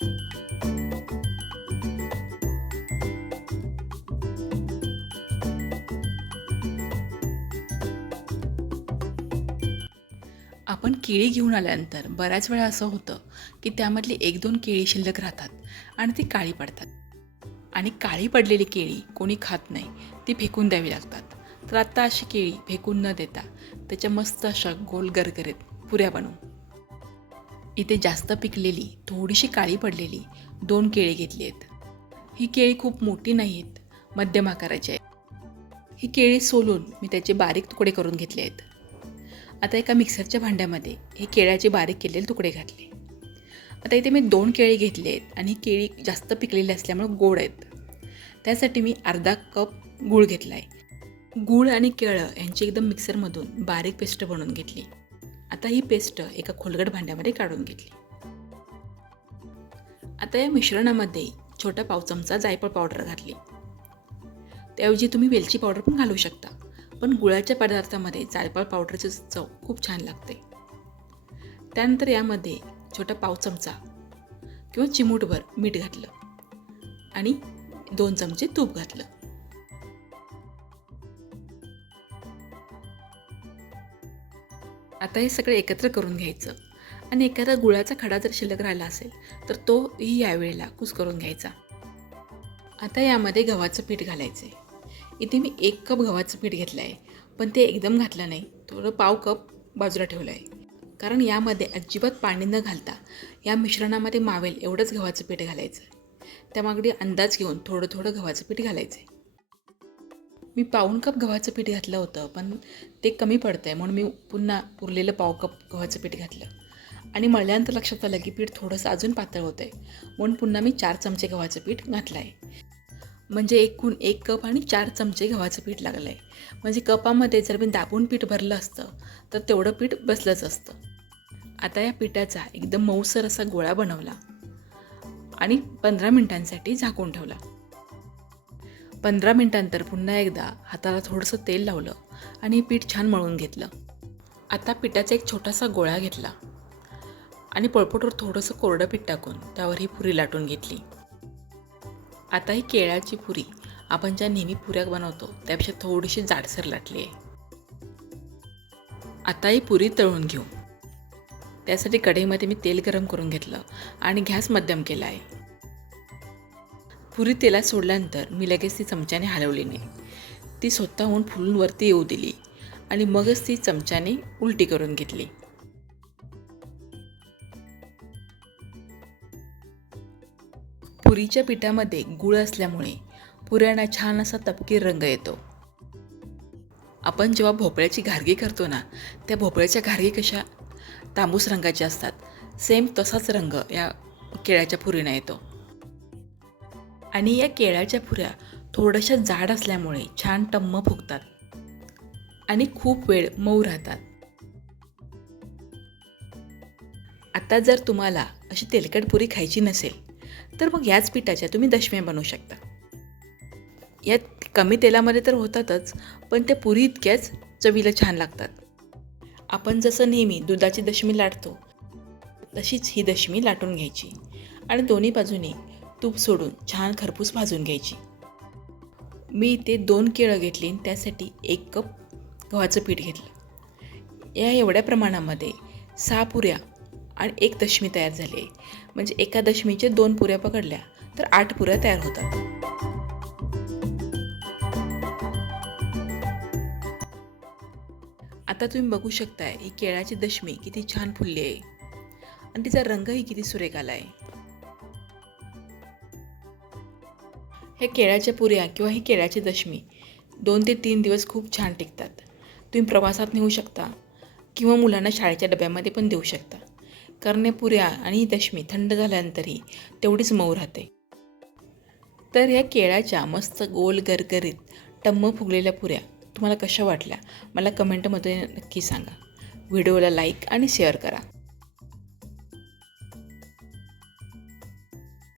आपण केळी घेऊन आल्यानंतर बऱ्याच वेळा असं होतं की त्यामधली 1-2 केळी शिल्लक राहतात आणि ती काळी पडतात आणि काळी पडलेली केळी कोणी खात नाही, ती फेकून द्यावी लागतात. तर आत्ता अशी केळी फेकून न देता त्याच्या मस्त अशा गोल गरगरीत पुऱ्या बनवू. इथे जास्त पिकलेली, थोडीशी काळी पडलेली 2 केळी घेतली आहेत. ही केळी खूप मोठी नाही आहेत, मध्यम आकाराची आहे. ही केळी सोलून मी त्याचे बारीक तुकडे करून घेतले आहेत. आता एका मिक्सरच्या भांड्यामध्ये हे केळ्याचे बारीक केलेले तुकडे घातले. आता इथे मी 2 केळी घेतले आहेत आणि ही केळी जास्त पिकलेली असल्यामुळे गोड आहेत. त्यासाठी मी अर्धा कप गूळ घेतला आहे. गूळ आणि केळं यांची एकदम मिक्सरमधून बारीक पेस्ट बनवून घेतली. आता ही पेस्ट एका खोलगट भांड्यामध्ये काढून घेतली. आता या मिश्रणामध्ये छोटा पाव चमचा जायफळ पावडर घातली. त्याऐवजी तुम्ही वेलची पावडर पण घालू शकता, पण गुळाच्या पदार्थामध्ये जायफळ पावडरची चव खूप छान लागते. त्यानंतर यामध्ये छोटा पाव चमचा किंवा चिमूटभर मीठ घातलं आणि 2 चमचे तूप घातलं. आता हे सगळं एकत्र करून घ्यायचं आणि एखादा गुळाचा खडा जर शिल्लक राहिला असेल तर तोही यावेळेला कुस्करून घ्यायचा. आता यामध्ये गव्हाचं पीठ घालायचं आहे. इथे मी 1 कप गव्हाचं पीठ घेतलं आहे, पण ते एकदम घातलं नाही, थोडं पाव कप बाजूला ठेवलं आहे. कारण यामध्ये अजिबात पाणी न घालता या मिश्रणामध्ये मावेल एवढंच गव्हाचं पीठ घालायचं आहे. त्यामागे अंदाज घेऊन थोडं थोडं गव्हाचं पीठ घालायचं आहे. मी पाऊण कप गव्हाचं पीठ घातलं होतं, पण ते कमी पडतं आहे म्हणून मी पुन्हा उरलेलं पाव कप गव्हाचं पीठ घातलं आणि मळल्यानंतर लक्षात आलं की पीठ थोडंसं अजून पातळ होतं आहे, म्हणून पुन्हा मी 4 चमचे गव्हाचं पीठ घातलं आहे. म्हणजे एकूण 1 कप आणि 4 चमचे गव्हाचं पीठ लागलं आहे. म्हणजे कपामध्ये जर मी दाबून पीठ भरलं असतं तर तेवढं पीठ बसलंच असतं. आता या पिठाचा एकदम मऊसर असा गोळा बनवला आणि 15 मिनिटांसाठी झाकून ठेवला. 15 मिनिटांनंतर पुन्हा एकदा हाताला थोडंसं तेल लावलं आणि पीठ छान मळून घेतलं. आता पिठाचा एक छोटासा गोळा घेतला आणि पोळपाटावर थोडंसं कोरडं पीठ टाकून त्यावर ही पुरी लाटून घेतली. आता ही केळ्याची पुरी आपण ज्या नेहमी पुऱ्या बनवतो त्यापेक्षा थोडीशी जाडसर लाटली आहे. आता ही पुरी तळून घेऊ. त्यासाठी कढईमध्ये मी तेल गरम करून घेतलं आणि गॅस मध्यम केला आहे. पुरी तेलात सोडल्यानंतर मी लगेच ती चमच्याने हलवली नाही. ती स्वतःहून फुलून वरती येऊ दिली आणि मगच ती चमच्याने उलटी करून घेतली. पुरीच्या पिठामध्ये गूळ असल्यामुळे पुऱ्यांना छान असा तपकीर रंग येतो. आपण जेव्हा भोपळ्याची घारगी करतो ना, त्या भोपळ्याच्या घारगी कशा तांबूस रंगाच्या असतात, सेम तसाच रंग या केळ्याच्या पुरीना येतो. आणि या केळ्याच्या पुऱ्या थोड्याशा जाड असल्यामुळे छान टम्म फुगतात आणि खूप वेळ मऊ राहतात. आता जर तुम्हाला अशी तेलकट पुरी खायची नसेल तर मग याच पिठाच्या तुम्ही दशम्या बनवू शकता. यात कमी तेलामध्ये तर होतातच, पण त्या पुरी इतक्याच चवीला छान लागतात. आपण जसं नेहमी दुधाची दशमी लाटतो तशीच ही दशमी लाटून घ्यायची आणि दोन्ही बाजूनी तूप सोडून छान खरपूस भाजून घ्यायची. मी इथे 2 केळं घेतली आणि त्यासाठी 1 कप गव्हाचं पीठ घेतलं. या एवढ्या प्रमाणामध्ये 6 पुऱ्या आणि 1 दशमी तयार झाली आहे. म्हणजे एका दशमीचे 2 पुऱ्या पकडल्या तर 8 पुऱ्या तयार होतात. आता तुम्ही बघू शकताय ही केळ्याची दशमी किती छान फुलली आहे आणि तिचा रंगही किती सुरेख आला आहे. ह्या केळ्याच्या पुऱ्या किंवा ही केळ्याची दशमी 2 ते 3 दिवस खूप छान टिकतात. तुम्ही प्रवासात नेऊ शकता किंवा मुलांना शाळेच्या डब्यामध्ये पण देऊ शकता. कारण या पुऱ्या आणि ही दशमी थंड झाल्यानंतरही तेवढीच मऊ राहते. तर ह्या केळ्याच्या मस्त गोल गरगरीत टम्म फुगलेल्या पुऱ्या तुम्हाला कशा वाटल्या मला कमेंटमध्ये नक्की सांगा. व्हिडिओला लाईक आणि शेअर करा.